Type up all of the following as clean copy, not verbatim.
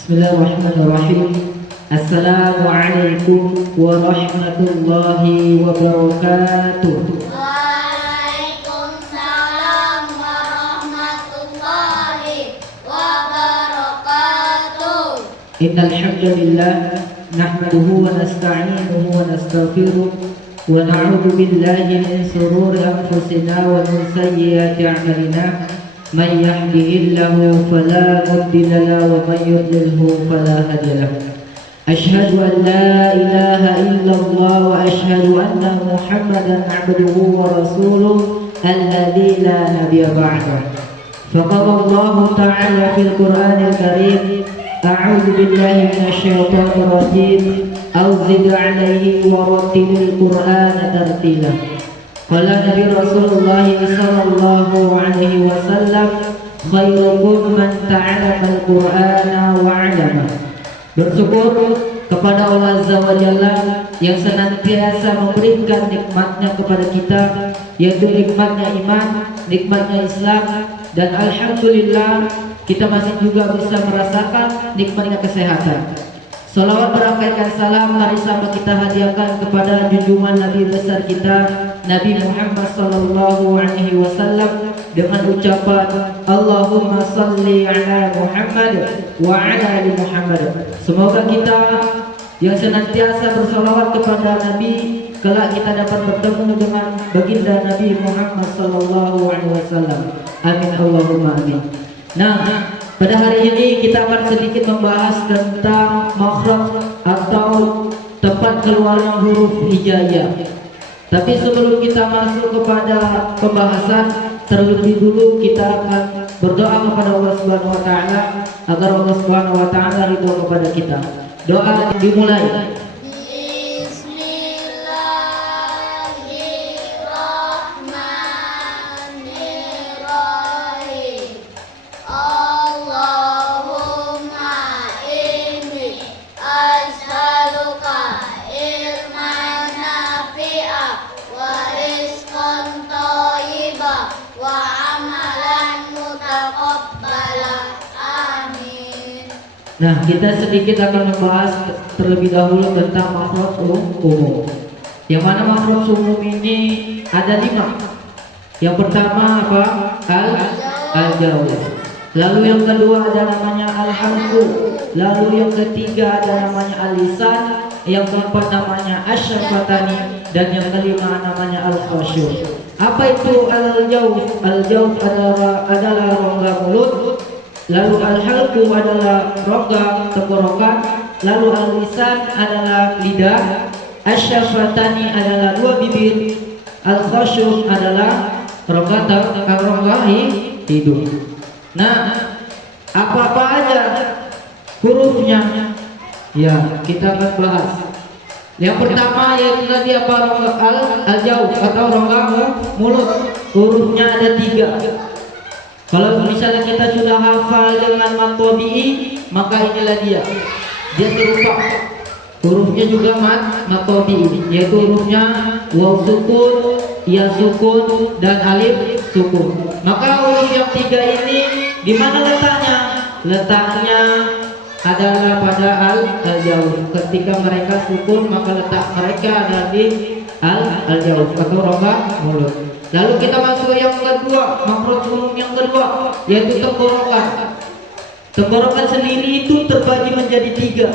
Bismillahirrahmanirrahim. Assalamualaikum warahmatullahi wabarakatuh. Waalaikumsalam warahmatullahi wabarakatuh. Innal hamdalillah nahmaduhu wa nasta'inuhu wa nastaghfiruh wa na'udzu billahi min shururi anfusina wa min sayyiati a'malina. Man yahdihillahu fala mudilla lahu wa man yudlilhu fala hadiya lahu. Asyhadu an la ilaha illallah wa asyhadu anna Muhammadan 'abduhu wa rasuluh alladzi la nabiyya ba'dahu. Faqala Allah ta'ala fil Qur'anil Karim, a'udzu billahi minasyaitonir rajim, audzid 'alaihi wa rattilil Qur'ana tartila. Qala Nabi Rasulullah sallallahu alaihi wasallam, khairukum man ta'allama al-Qur'ana wa 'allama. Bersyukur kepada Allah Azza wa Jalla yang senantiasa memberikan nikmatnya kepada kita, yaitu nikmatnya iman, nikmatnya Islam, dan alhamdulillah kita masih juga bisa merasakan nikmatnya kesehatan. Salawat berangkaikan salam mari sama kita hadiahkan kepada junjungan Nabi besar kita Nabi Muhammad sallallahu alaihi wasallam dengan ucapan Allahumma salli ala Muhammad wa ala ali Muhammad. Semoga kita yang senantiasa bersalawat kepada Nabi kelak kita dapat bertemu dengan baginda Nabi Muhammad sallallahu alaihi wasallam. Amin Allahumma amin. Nah, pada hari ini kita akan sedikit membahas tentang makhraj atau tempat keluarnya huruf hijaiyah. Tapi sebelum kita masuk kepada pembahasan, terlebih dulu kita akan berdoa kepada Allah Subhanahu wa taala agar Allah Subhanahu wa taala ridho kepada kita. Doa dimulai. Nah, kita sedikit akan membahas terlebih dahulu tentang makhraj umum. Yang mana makhraj umum ini ada 5. Yang pertama apa? Al-jawf. Lalu yang kedua ada namanya al-halqu. Lalu yang ketiga ada namanya al-lisan. Yang keempat namanya asy-syafatani. Dan yang kelima namanya al-khasyu'. Apa itu al-jawf? Al-jawf adalah rongga mulut. Lalu al-halqu adalah rongga tenggorokan, lalu al-lisan adalah lidah, asy-syafatani adalah 2 bibir, al-khasyu' adalah rongga hidung. Nah, apa-apa aja hurufnya? Ya, kita akan bahas. Yang pertama yaitu tadi apa? Rongga al-jawf atau rongga mulut. Hurufnya ada 3. Kalau misalnya kita sudah hafal dengan mat tabi'i, maka inilah dia. Dia serupa. Hurufnya juga mat tabi'i, yaitu hurufnya waw sukun, ya sukun, dan alif sukun. Maka huruf yang 3 ini di mana letaknya? Letaknya adalah pada al-jawf. Ketika mereka sukun, maka letak mereka ada di al-jawf atau rongga mulut. Lalu kita masuk yang kedua, makhraj umum yang kedua, yaitu tenggorokan. Tenggorokan sendiri itu terbagi menjadi 3,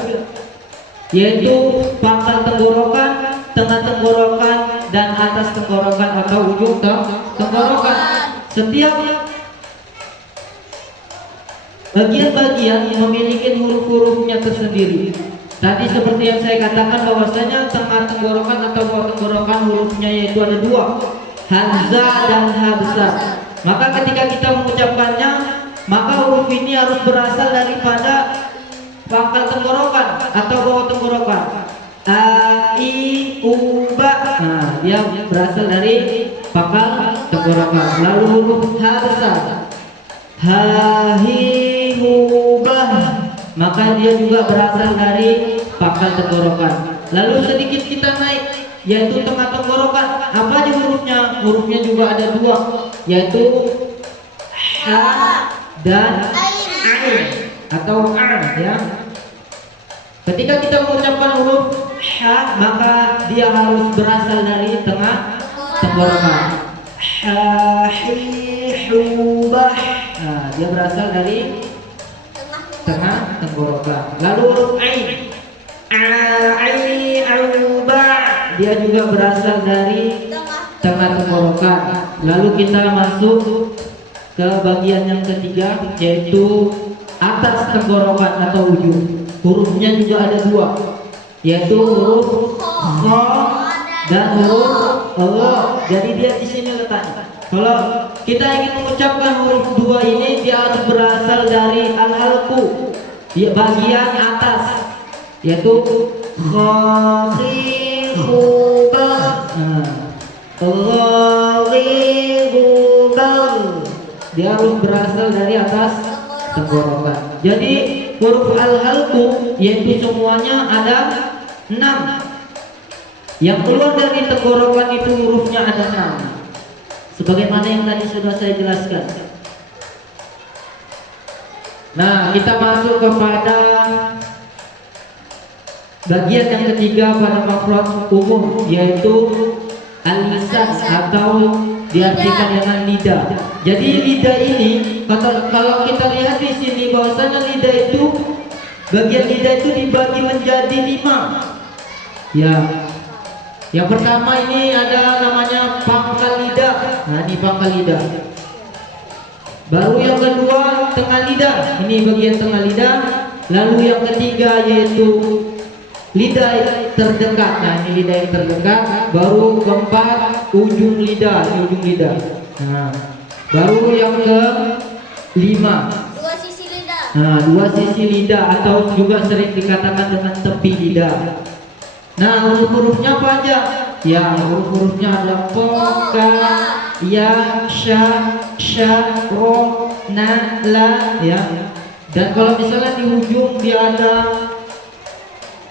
yaitu pangkal tenggorokan, tengah tenggorokan, dan atas tenggorokan atau ujung tenggorokan. Setiap bagian-bagian memiliki huruf-hurufnya tersendiri. Tadi seperti yang saya katakan bahwasanya tengah tenggorokan atau bawah tenggorokan hurufnya yaitu ada 2. Hamzah dan ha besar. Maka ketika kita mengucapkannya, maka huruf ini harus berasal daripada pangkal tenggorokan atau bawah tenggorokan. A, I, U, Ba. Nah, dia berasal dari pangkal tenggorokan. Lalu huruf ha besar. Ha, hi, hu, bah. Maka dia juga berasal dari pangkal tenggorokan. Lalu sedikit kita naik, yaitu tengah tenggorokan. Apa aja hurufnya? Hurufnya juga ada 2, yaitu ha dan ain. atau a ya. Ketika kita mengucapkan huruf ha, maka dia harus berasal dari tengah tenggorokan. Ha, hi, hu, bah. Nah, dia berasal dari tengah tenggorokan. Lalu huruf ain, ai, au, ba, dia juga berasal dari tengah tenggorokan. Lalu kita masuk ke bagian yang ketiga, yaitu atas tenggorokan atau ujung. Hurufnya juga ada dua, yaitu huruf kha dan huruf Allah. Jadi dia di sini letaknya. Kalau kita ingin mengucapkan huruf dua ini, dia harus berasal dari al-halqu, di bagian atas, yaitu kha, khi, khu, ba. Allah, dia harus berasal dari atas tenggorokan. Jadi huruf al-halqu yaitu semuanya ada 6. Yang keluar dari tenggorokan itu hurufnya ada 6. Sebagaimana yang tadi sudah saya jelaskan. Nah, kita masuk kepada bagian yang ketiga pada makhraj umum, yaitu al-lisan atau diartikan dengan lidah. Jadi lidah ini, kalau kita lihat di sini bahwasanya lidah itu, bagian lidah itu dibagi menjadi 5. Ya, yang pertama ini ada namanya pangkal lidah. Nah, ini pangkal lidah. Baru yang kedua tengah lidah. Ini bagian tengah lidah. Lalu yang ketiga yaitu lidah terdekat. Nah, ini lidah yang terdekat. Baru keempat ujung lidah, ujung lidah. Nah, baru yang ke-5 dua sisi lidah. Nah, 2 sisi lidah atau juga sering dikatakan dengan tepi lidah. Nah, huruf-hurufnya apa aja? Ya, huruf-hurufnya ada ko, ka, ya, sya, ro, na, la, ya. Dan kalau misalnya di ujung dia ada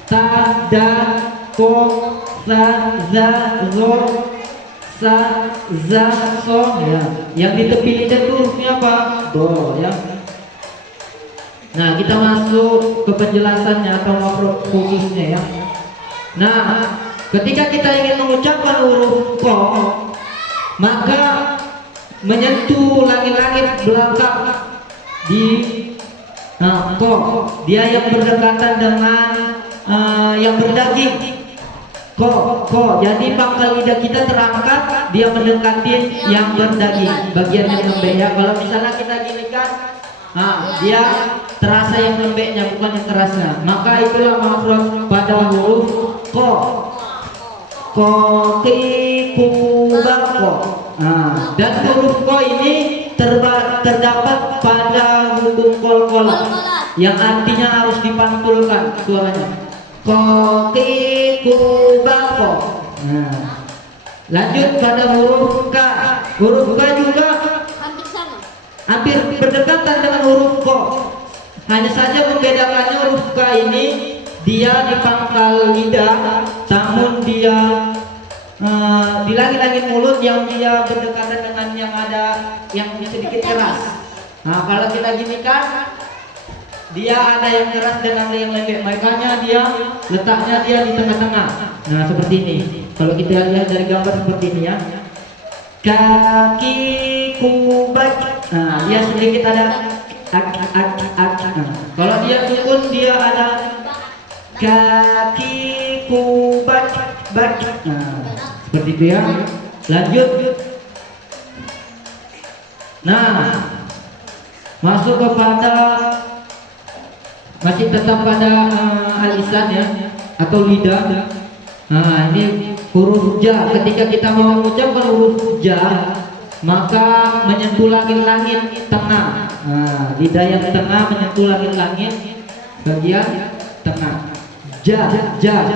ta, da, ko, sa, za, zo, sa, za, so, ya. Yang di tepi lidah itu hurufnya apa? Do, ya. Nah, kita masuk ke penjelasannya atau makhraj khususnya ya. Nah, ketika kita ingin mengucapkan huruf ko, maka menyentuh langit-langit belakang di ko, dia yang berdekatan dengan yang berdaging. Ko. Jadi pangkal lidah kita terangkat, dia mendekati yang berdaging, bagian yang lembek ya. Kalau misalnya kita gini kan, dia terasa yang lembeknya, bukan yang kerasnya. Maka itulah makhraj pada huruf ko. Ko, ki, ku, ba, ko. Dan huruf ko ini terdapat pada hukum kol-kolah, yang artinya harus dipantulkan suaranya. Ko, ki, ku, ba, ko. Lanjut pada huruf ka. Huruf ka juga Hampir sama. hampir berdekatan dengan huruf ko. Hanya saja membedakannya huruf ka ini dia di pangkal lidah, namun dia di langit-langit mulut yang dia berdekatan dengan yang ada yang sedikit keras. Nah, kalau kita gini kan, dia ada yang keras dan ada yang lembek, makanya dia letaknya dia di tengah-tengah. Nah, seperti ini. Kalau kita lihat dari gambar seperti ini ya. Kaki kubat. Nah, dia sedikit ada ak. Nah, kalau dia sukun dia ada kaki kubat bat. Nah, seperti itu ya. Lanjut. Nah, masuk kepada masih tetap pada alisan ya atau lidah. Nah, ini huruf ja. Ketika kita mau mengucapkan huruf ja, maka menyentuh langit-langit tengah. Nah, lidah yang tengah menyentuh langit-langit bagian tengah. Ja,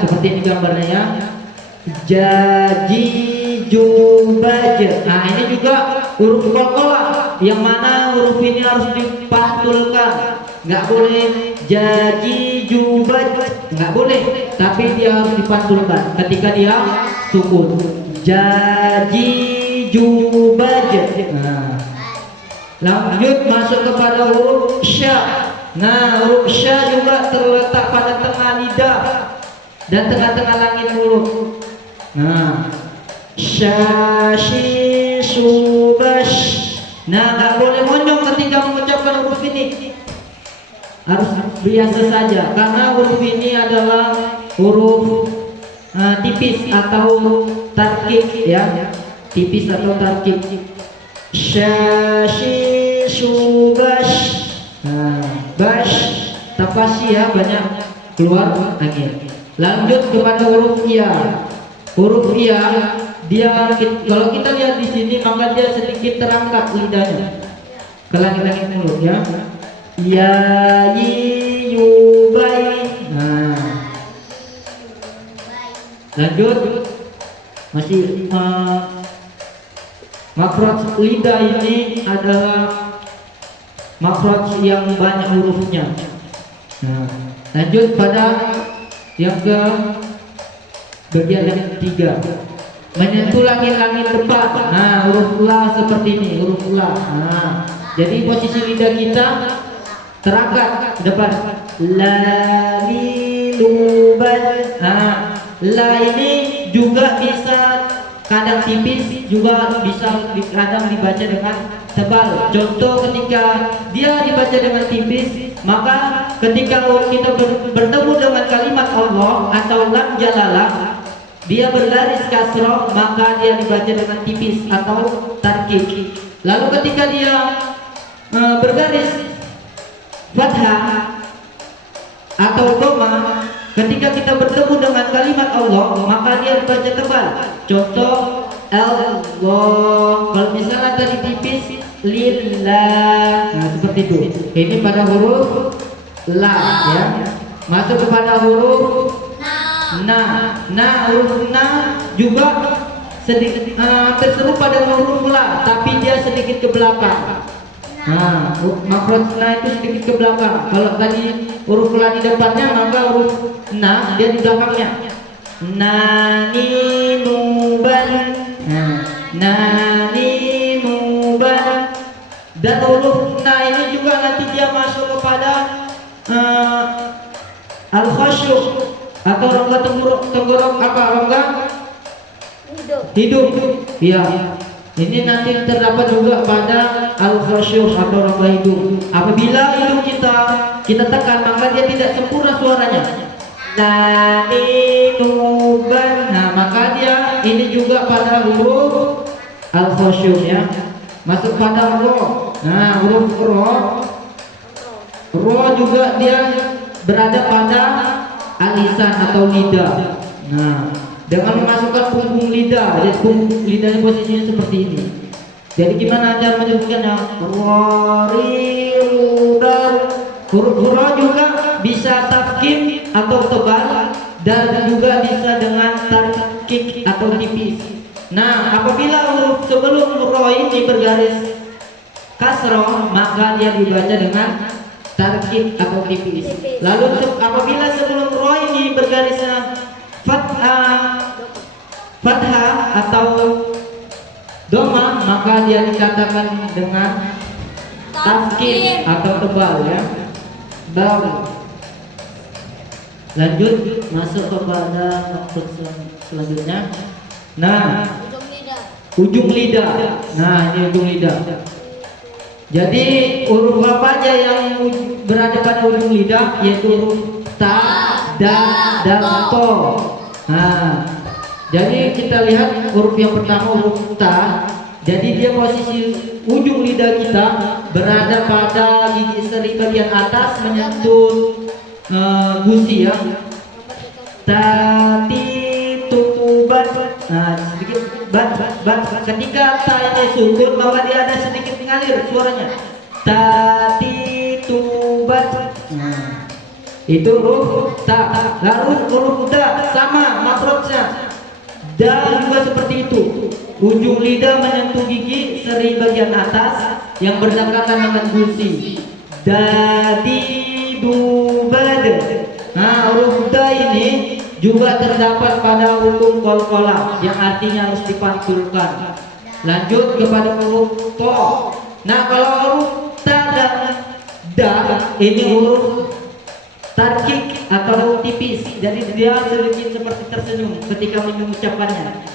seperti ini gambarnya ya. Jaji, jubaj. Nah, ini juga huruf qalqalah, yang mana huruf ini harus dipantulkan. Nggak boleh jaji, jubaj, nggak boleh. Tapi dia harus dipantulkan ketika dia sukun. Jaji, jubaj. Nah, lanjut masuk kepada huruf sya. Nah, huruf sya juga terletak pada tengah lidah dan tengah-tengah langit mulut. Nah, sya, shi, su, bash. Nah, nggak boleh monyong ketika mengucapkan huruf ini. Harus biasa saja, karena huruf ini adalah huruf tipis atau tarkik ya, tipis atau tarkik. Sya, shi, su, bash. Nah, bash, tapasi ya, banyak keluar angin. Lanjut kepada huruf ya. Huruf ya, dia kalau kita lihat di sini maka dia sedikit terangkat lidahnya ke langit-langit mulut ya. Ya, yi, yu, bai. Nah, lanjut masih makhraj lidah ini adalah makhraj yang banyak hurufnya. Nah, lanjut pada yang ke bagian yang ketiga, menyentuh langit-langit depan. Nah, huruf la seperti ini, huruf la. Nah, jadi posisi lidah kita terangkat ke depan. La, li, lu, ban. Nah, la ini juga bisa kadang tipis, juga bisa kadang dibaca dengan tebal. Contoh ketika dia dibaca dengan tipis, maka ketika kita bertemu dengan kalimat Allah atau lam jalalah, dia berbaris kasroh, maka dia dibaca dengan tipis atau tarkik. Lalu ketika dia berbaris fathah atau dhamma, ketika kita bertemu dengan kalimat Allah, maka dia dibaca tebal. Contoh Allah, kalau misalnya tadi tipis lillah, nah seperti itu. Ini pada huruf la ya. Masuk kepada huruf na. Huruf na juga sedikit terserupa dengan huruf la, tapi dia sedikit ke belakang. Nah, makhraj na itu sedikit ke belakang. Kalau tadi huruf la di depannya, maka huruf na dia di belakangnya. Nani nuban. Nani nuban. Dan huruf na ini juga nanti dia masuk kepada al-khasyu' atau rongga tenggorok apa rongga? Hidung. Iya. Ini nanti terdapat juga pada al-khasyu' atau rongga hidung. Apabila hidung kita tekan, maka dia tidak sempurna suaranya. Nani nuban. Nah, maka dia ini juga pada huruf al-khasyu' ya. Masuk pada ro. Nah, huruf ro juga dia berada pada alisan atau lidah. Nah, dengan memasukkan punggung lidah, jadi punggung lidahnya posisinya seperti ini. Jadi gimana cara menyebutkannya? Huruf ro juga bisa tafkhim atau tebal, dan juga bisa dengan tarkik atau tipis. Nah, apabila huruf sebelum ro ini bergaris kasroh, maka dia dibaca dengan tarkik atau tipis. Lalu apabila sebelum ro ini bergaris fathah atau dhamma, maka dia dikatakan dengan tafkhim atau tebal ya. Baru lanjut masuk kepada maksud selanjutnya. Nah, ujung lidah. Nah, ini ujung lidah. Jadi huruf apa aja yang berada pada ujung lidah, yaitu huruf ta, da, dan to. Nah, jadi kita lihat huruf yang pertama, huruf ta. Jadi dia posisi ujung lidah kita berada pada gigi seri bagian atas menyentuh gusi ya. Tati tubat. Nah, sedikit bat. Ketika ta ini sukun, maka dia ada sedikit mengalir suaranya. Tati tubat. Nah, itu huruf ta. Lalu huruf da sama makhrajnya. Da juga seperti itu. Ujung lidah menyentuh gigi seri bagian atas yang berdekatan dengan gusi. Dadi dubad. Nah, huruf da ini juga terdapat pada hukum qalqalah yang artinya harus dipantulkan. Lanjut kepada huruf to. Nah, kalau huruf ta dan Da ini huruf tarkik atau tipis, jadi dia sedikit seperti tersenyum ketika mengucapkannya.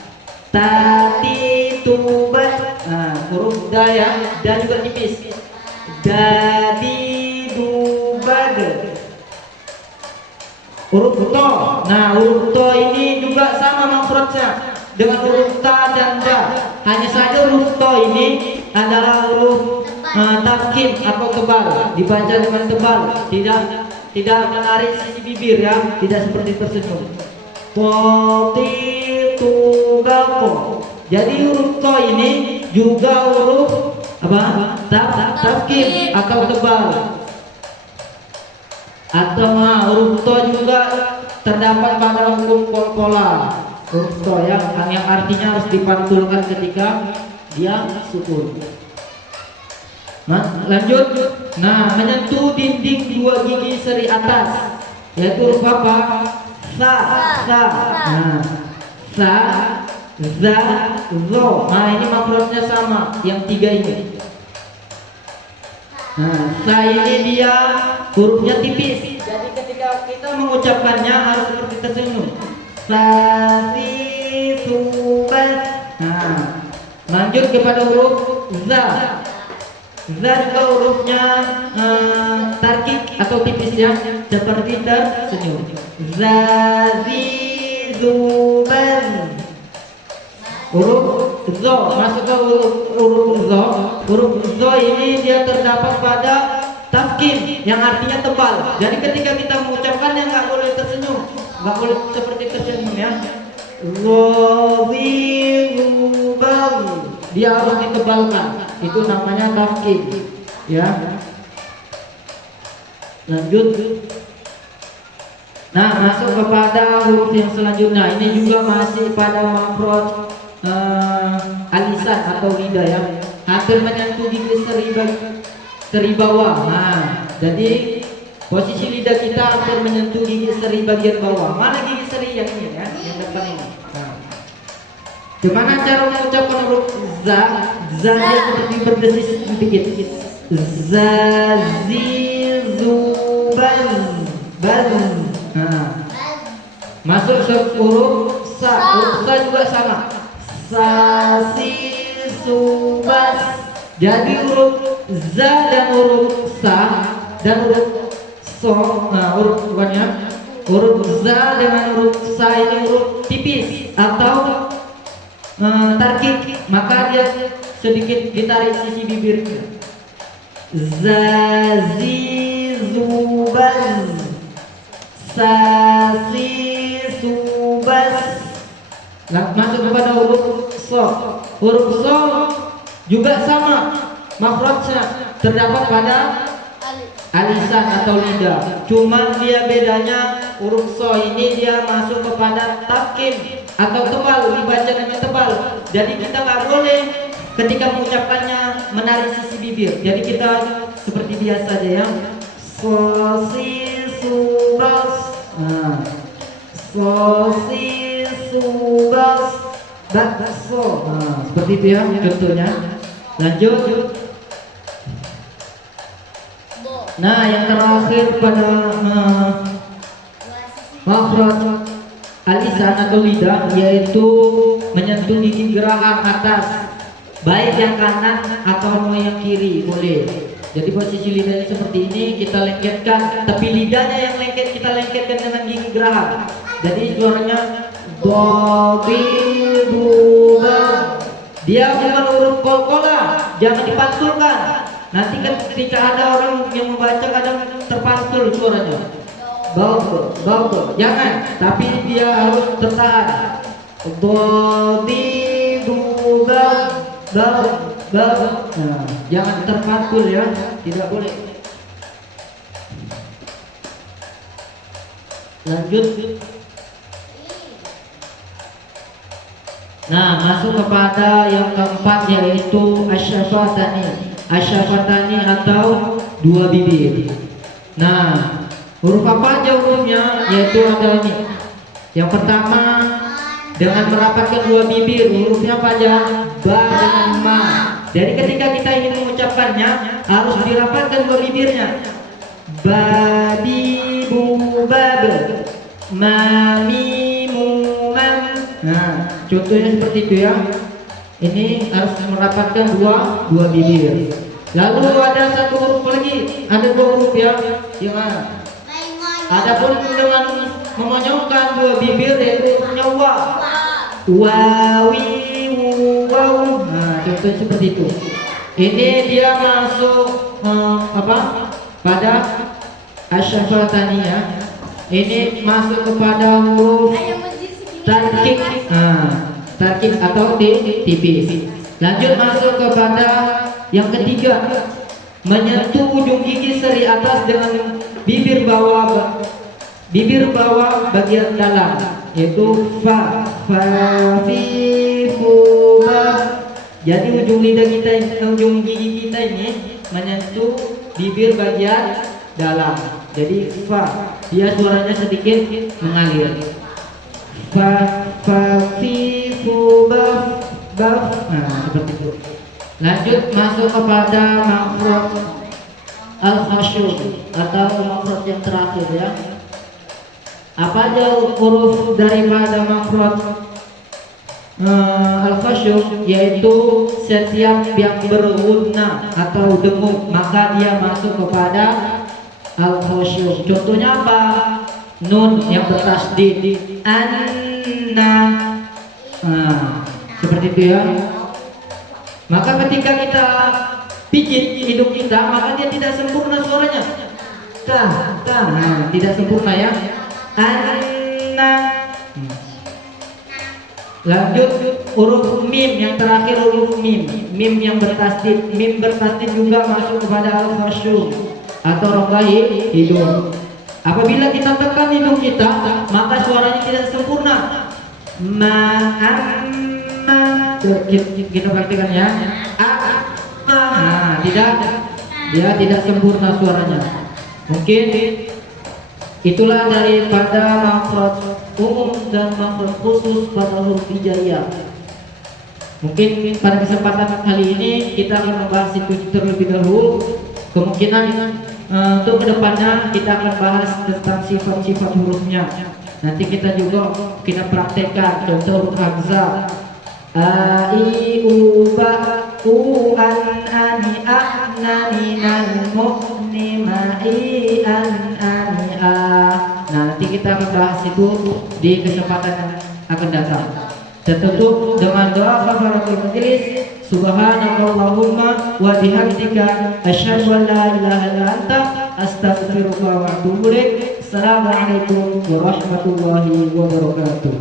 Tati tubat, nah, huruf da ya, da juga tipis. Dadi dubad. Huruf to, nah huruf to ini juga sama makhrajnya dengan huruf ta dan da. Hanya saja huruf to ini adalah huruf tafkhim atau tebal, dibaca dengan tebal, tidak menarik sisi bibir ya, tidak seperti tersenyum. Tibako. Jadi huruf to ini juga huruf apa? Tafkhim atau tebal. Atau huruf to juga terdapat pada hukum kolkola. Huruf to yang artinya harus dipantulkan ketika dia sukun. Nah, lanjut. Nah, menyentuh dinding dua gigi seri atas, yaitu huruf apa? Sa. Nah, sa, za, zo. Nah, ini makhrajnya sama, yang tiga ini. Nah, sa ini dia hurufnya tipis. Jadi ketika kita mengucapkannya harus seperti tersenyum. Sa, si, su, bas. Nah, lanjut kepada huruf za. Za juga hurufnya tarkik atau tipis ya, seperti tersenyum. Za, zi, zu, bas. Huruf zo masuk ke huruf zo. Huruf zo ini dia terdapat pada tafkhim yang artinya tebal. Jadi ketika kita mengucapkannya nggak boleh tersenyum, nggak boleh seperti tersenyum ya. Bal, dia harus ditebalkan. Itu namanya tafkhim ya. Lanjut. Nah, masuk kepada huruf yang selanjutnya. Ini juga masih pada makhraj alisan atau lidah ya, hampir menyentuh gigi seri bawah. Nah, jadi posisi lidah kita hampir menyentuh gigi seri bagian bawah. Mana gigi seri yang ini ya, yang depan ini. Nah, gimana cara mengucapkan huruf za? Za dia seperti berdesis sedikit. Za, zi, zu, baz, baz. Nah, masuk ke huruf sa. Huruf sa juga sama. Sa, si, su, bas. Jadi huruf za dan huruf sa dan huruf so, nah huruf bukannya, huruf za dengan huruf sa ini huruf tipis atau tarkik, maka dia sedikit ditarik sisi bibirnya. Za, zi, zu, baz. Sa, si, su, bas. Masuk kepada huruf so. Huruf so juga sama makhrajnya, terdapat pada alisan atau lidah. Cuma dia bedanya huruf so ini dia masuk kepada tafkhim atau tebal, dibaca dengan tebal. Jadi kita nggak boleh ketika mengucapkannya menarik sisi bibir. Jadi kita seperti biasa aja ya. So, si, su, bas. Nah, so, si, subas, bakso. Nah, seperti itu ya contohnya. Lanjut. Nah, yang terakhir pada makhraj alisan atau lidah yaitu menyentuh gigi geraham atas, baik yang kanan atau yang kiri boleh. Jadi posisi lidahnya seperti ini, kita lengketkan, tapi lidahnya yang lengket kita lengketkan dengan gigi geraham. Jadi suaranya do, bi, bu, ba. Dia bukan huruf kolkola, jangan dipantulkan. Nanti kan ketika ada orang yang membaca kadang terpantul suaranya. Bau, jangan. Tapi dia harus tertahan. Do, bi, bu, ba, ba. Nah, jangan terpantul ya, tidak boleh. Lanjut. Nah, masuk kepada yang keempat yaitu asyafatani atau dua bibir. Nah, huruf apa aja hurufnya? Yaitu ada ini. Yang pertama dengan merapatkan dua bibir, hurufnya apa aja? Ba dengan ma. Jadi ketika kita ingin mengucapkannya harus dirapatkan dua bibirnya. babi bubab, mami mumam. Nah, contohnya seperti itu ya. Ini harus merapatkan dua bibir. Lalu ada satu huruf lagi, ada dua huruf ya. Adapun dengan memonyongkan dua bibir yaitu hurufnya wa. Wawi waw. Nah, contohnya seperti itu. Ini dia masuk pada asyafataniyah. Ini masuk kepada huruf tarkik. Tarkik atau tipis. Lanjut masuk kepada yang ketiga, menyentuh ujung gigi seri atas dengan bibir bawah bagian dalam, yaitu fa fi fu ba. Jadi ujung lidah kita, ujung gigi kita ini menyentuh bibir bagian dalam. Jadi fa, dia suaranya sedikit mengalir. Fa fi fu ba. Nah, seperti itu. Lanjut masuk kepada makhraj al-khasyum atau makhraj yang terakhir ya. Apa aja huruf daripada makhraj al-khasyum, yaitu setiap yang bergunna atau dengung maka dia masuk kepada al-khasyum. Contohnya apa? Nun yang bertasdid, anna. Seperti itu ya. Maka ketika kita pijit hidung kita, maka dia tidak sempurna suaranya. Nah, tidak sempurna ya. Anna. Lanjut huruf mim yang terakhir, huruf mim yang bertasdid. Mim bertasdid juga masuk kepada al-khasyum atau rongga hidung. Apabila kita tekan hidung kita, maka suaranya tidak sempurna. Kita praktikkan ya. Nah, dia tidak sempurna suaranya. Mungkin itulah daripada makhraj umum dan makhraj khusus pada huruf hijaiyah. Mungkin pada kesempatan kali ini kita akan membahas itu terlebih dahulu. Kemungkinan untuk kedepannya kita akan bahas tentang sifat-sifat hurufnya. Nanti kita praktekkan contoh huruf hamzah. A I U ba u an ani a na ni nan mu ni ma i an ani a. Nah, nanti kita akan bahas itu di kesempatan yang akan datang. Tertutup dengan doa kafaratul majelis. Subhanakallahumma wa bihamdika asyhadu an la ilaha illa anta astaghfiruka wa atubu ilaik. Assalamualaikum warahmatullahi wabarakatuh.